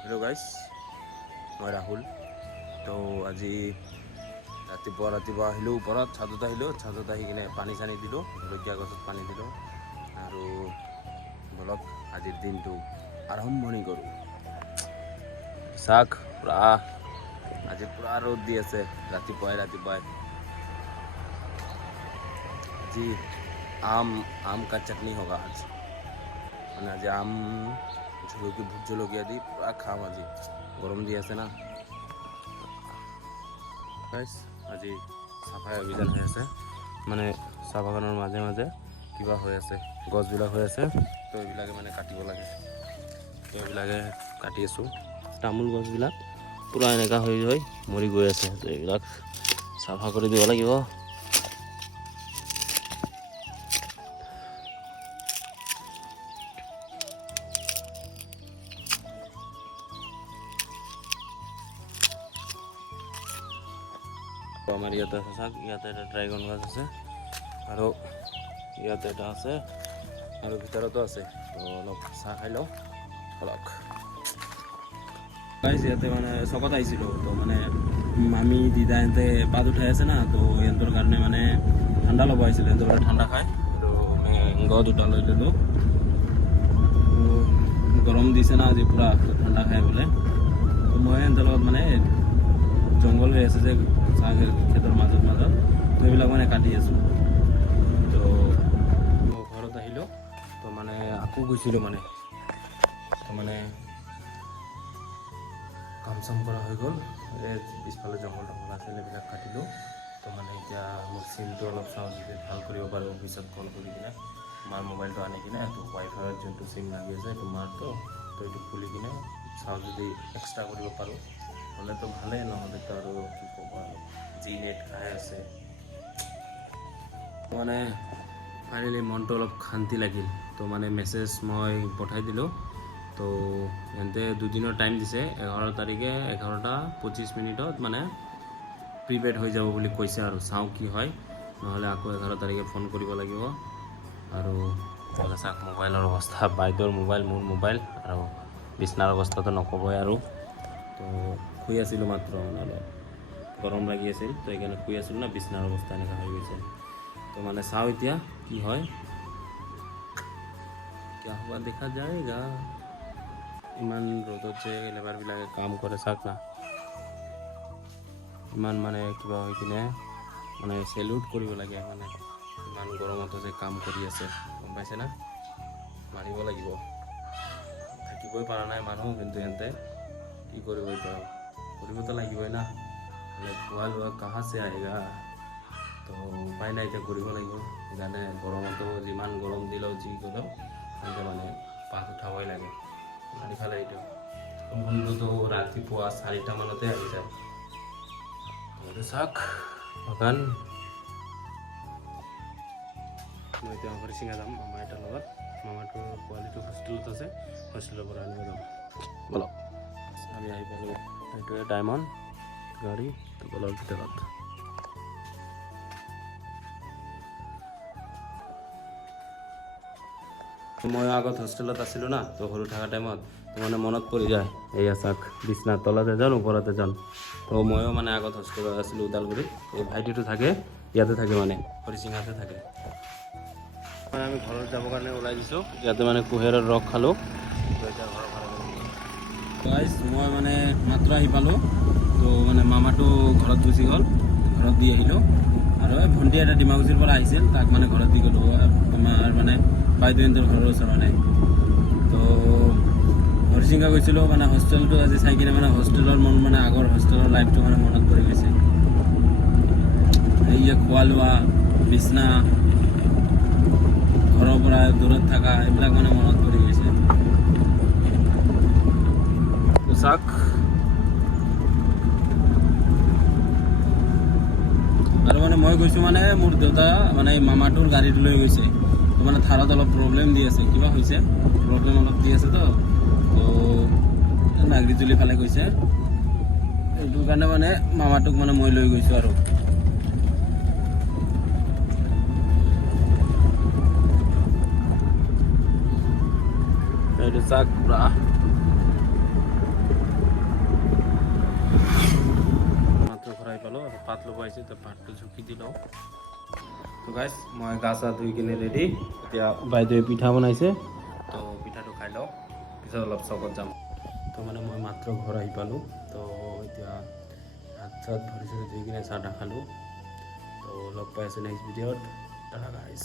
Hello' guys, মই ৰাহুল। তো আজি ৰাতিপুৱা আহিলোঁ ওপৰত, ছাদত আহি কিনে পানী চানী দিলোঁ, জলকীয়া গছত পানী দিলোঁ আৰু বলক আজিৰ দিনটো আৰম্ভণি কৰোঁ। আজি পূৰা ৰ'দ দি আছে ৰাতিপুৱাই আজি আম কা চাটনি হোগা মানে আজি ভোট জলকীয়া দি পূৰা খাম আজি, গৰম দি আছে না। আজি চাফাই অভিযান হৈ আছে, মানে চাহ বাগানৰ মাজে মাজে কিবা হৈ আছে, গছবিলাক হৈ আছে, তো এইবিলাকে মানে কাটিব লাগে। তো এইবিলাকে কাটি আছোঁ। তামোল গছবিলাক পূৰা এনেকুৱা হৈ মৰি গৈ আছে, তো এইবিলাক চাফা কৰি দিব লাগিব। আমাৰ ইয়াতে আছে চাওক, ইয়াতে এটা ড্ৰাগন গছ আছে আৰু ইয়াতে এটা আছে আৰু ভিতৰতো আছে। তো অলপ চাহ খাই লওঁ অলপ। ইয়াতে মানে চকত আহিছিলোঁ, তো মানে মামী দিদা সিহঁতে পাত উঠাই আছে না, তো সিহঁতৰ কাৰণে মানে ঠাণ্ডা ল'ব আহিছিলে, সিহঁতৰ ঠাণ্ডা খায়। তো মেংগ দুটা লৈ ল'লোঁ, গৰম দিছে না আজি পূৰা, ঠাণ্ডা খাই বোলে। তো মই সিহঁতৰ লগত মানে জংঘল হৈ আছে যে চাহ খেতৰ মাজত তো এইবিলাক মানে কাটি আছোঁ। তো ঘৰত আহিলোঁ, তো মানে আকৌ গৈছিলোঁ মানে কাম চাম কৰা হৈ গ'ল। এই পিছফালে জংঘল আছিল, এইবিলাক কাটিলোঁ। তো মানে এতিয়া মোৰ চিমটো অলপ চাওঁ যদি ভাল কৰিব পাৰোঁ অফিচত কল কৰি কিনে, মাৰ মোবাইলটো আনি কিনে, তো ৱাইফাইত যোনটো চিম লাগি আছে তোমাৰতো, তো এইটো খুলি কিনে চাওঁ যদি এক্সট্ৰা কৰিব পাৰোঁ, হ'লেতো ভালেই, নহ'লেতো আৰু কি ক'ব আৰু, যি নেট খাই আছে। মানে ফাইনেলি মনটো অলপ শান্তি লাগিল। তো মানে মেছেজ মই পঠাই দিলোঁ, তো সিহঁতে দুদিনৰ টাইম দিছে, 11 তাৰিখে 11:25 মানে প্ৰিপেইড হৈ যাব বুলি কৈছে, আৰু চাওঁ কি হয়, নহ'লে আকৌ 11 তাৰিখে ফোন কৰিব লাগিব। আৰু চাওক মোবাইলৰ অৱস্থা, বাইদেউৰ মোবাইল, মোৰ মোবাইল, আৰু বিচনাৰ অৱস্থাটো নক'বই আৰু। তো শুই আছিলোঁ মাত্ৰ, মানে গৰম লাগি আছিল, তো সেইকাৰণে শুই আছিলোঁ না, বিচনাৰ অৱস্থা এনেকুৱা হৈ গৈছে। তো মানে চাওঁ এতিয়া কি হয়, কিয়া হোৱা দেখা যায়গা। ইমান ৰ'দত যে লেবাৰবিলাকে কাম কৰে চাওক না, ইমান মানে কিবা হৈ কিনে মানে চেলুট কৰিব লাগে, মানে ইমান গৰমতো যে কাম কৰি আছে, গম পাইছে না, মাৰিব লাগিব। থাকিবই পৰা নাই মানুহ, কিন্তু সিহঁতে কি কৰিব, এতিয়া কৰিবতো লাগিবই না, মানে খোৱা লোৱা কাহাছে আহেগা। তো উপায় নাই, এতিয়া কৰিব লাগিব। সেইকাৰণে গৰমতো যিমান গৰম দিলেও যি গ'লেও সিহঁতে মানে পাত উঠাবই লাগে। ইফালে এইটো বন্ধুটো ৰাতিপুৱা 4টা মানতে আহি যায়। চাওক বাগান, মই এতিয়া হৰিচিঙা যাম মামা এটাৰ লগত। মামাটোৰ পোৱালিটো হোষ্টেলত আছে, হোষ্টেলৰ পৰা আনিব যাম। বলক আমি আহি পালোঁ, এইটোৱে ডায়মণ্ড গাড়ী, বলক ভিতৰত। মই আগত হোষ্টেলত আছিলোঁ না, তো সৰু থকা টাইমত, তো মানে মনত পৰি যায়, এয়া চাওক বিচনাৰ তলতে যাওঁ, ওপৰতে যাওঁ। তো ময়ো মানে আগত হোষ্টেলত আছিলোঁ ওদালগুৰিত। এই ভাইটিটো থাকে ইয়াতে, থাকে মানে হৰিচিঙাতে থাকে। আমি ঘৰত যাবৰ কাৰণে ওলাই দিছোঁ, ইয়াতে মানে কুঁহিয়াৰৰ ৰস খালোঁ। মই মানে মাত্ৰ আহি পালোঁ, তো মানে মামাটো ঘৰত গুচি গ'ল, ঘৰত দি আহিলোঁ। আৰু এই ভণ্টি এটা ডিমাকুছিৰ পৰা আহিছিল, তাক মানে ঘৰত দি গ'লোঁ। আমাৰ মানে বাইদেউহঁতৰ ঘৰৰ ওচৰত মানে, তো হৰিচিঙা গৈছিলোঁ, মানে হোষ্টেলটো আজি চাই কিনে মানে হোষ্টেলৰ মানে আগৰ হোষ্টেলৰ লাইফটো মানে মনত পৰি গৈছে। এই খোৱা লোৱা, বিচনা, ঘৰৰ পৰা দূৰত থকা, এইবিলাক মানে মনত পৰি গৈছে। চাওক আৰু মানে মই গৈছোঁ, মানে মোৰ দেউতা মানে মামাটোৰ গাড়ীটো লৈ গৈছে, তো মানে থাৰত অলপ প্ৰব্লেম দি আছে, কিবা হৈছে, প্ৰব্লেম অলপ দি আছে, তো নাগৰিজুলি ফালে গৈছে, এইটো কাৰণে মানে মামাটোক মানে মই লৈ গৈছোঁ। আৰু এইটো চাওক পুৰা ভাত ল'ব আহিছে তো ভাতটো ঝুঁকি দি লওঁ তো গাইজ মই গা চা ধুই কিনে ৰেডি এতিয়া বাইদেৱে পিঠা বনাইছে তো পিঠাটো খাই লওঁ পিছত অলপ চকত যাম তো মানে মই মাত্ৰ ঘৰ আহি পালোঁ তো এতিয়া হাত চাত ভৰি চৰি ধুই কিনে চাহ তাহ খালোঁ তো লগ পাই আছোঁ নেক্সট ভিডিঅ'ত টাটা গাইজ